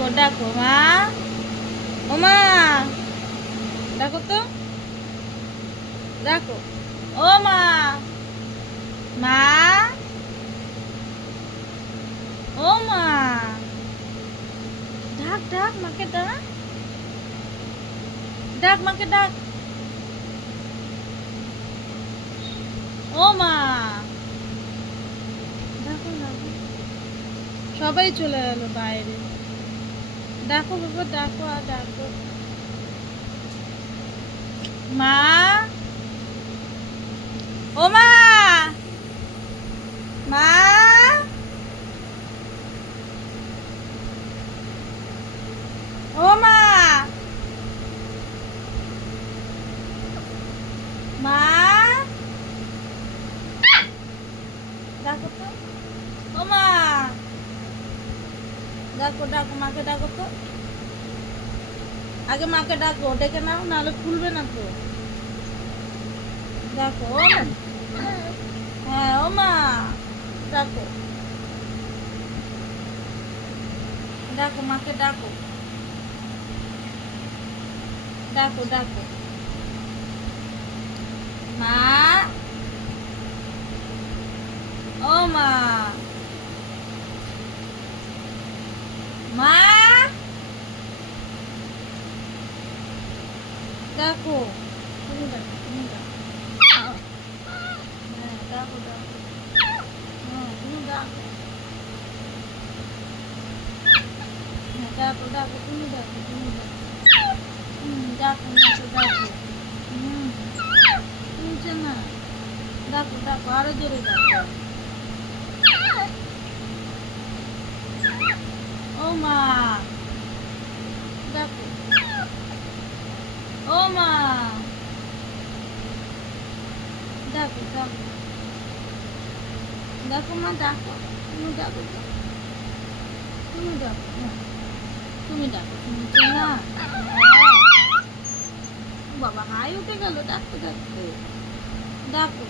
ডাকো ডাকো মা ও মা ডাকো তো। ও মা মা। ও মা ডাক ডাক মাকে, ডাক। ডাক মাকে, ডাক। ও মা সবাই চলে গেল বাইরে। ডাকো বাবা ডাকো আর ডাকো মা? ও মা! মা? ও মা! মা? ডাকো তো। ও মা! ডাকো ডাকো, মাকে ডাকো তো। আগে মাকে ডাকো, ডেকে নাও, নাহলে খুলবে না তো। ডাকো হ্যাঁ ও মা, ডাকো। ডাকো, মাকে ডাকো। ডাকো ডাকো। মা ও মা মা ডাকো তুমি ডাকো তুমি ডাকো হ্যাঁ ডাকো ডাকো হ্যাঁ তুমি ডাকো হ্যাঁ ডাকো ডাকো তুমি ডাকো তুমি ডাকো হুম ডাকো নাচো ডাকো হুম শুনছে না ডাকো ডাকো আরও জোরে ডাকো ও মা ডাকো ও মা ডাকো ডাকো ডাকো মা ডাকো তুমি ডাকো তো। তুমি ডাকো। তুমি ডাকো শুনছে না হ্যাঁ। বাবা, হাই উঠে গেল ডাকতে ডাকতে ডাকো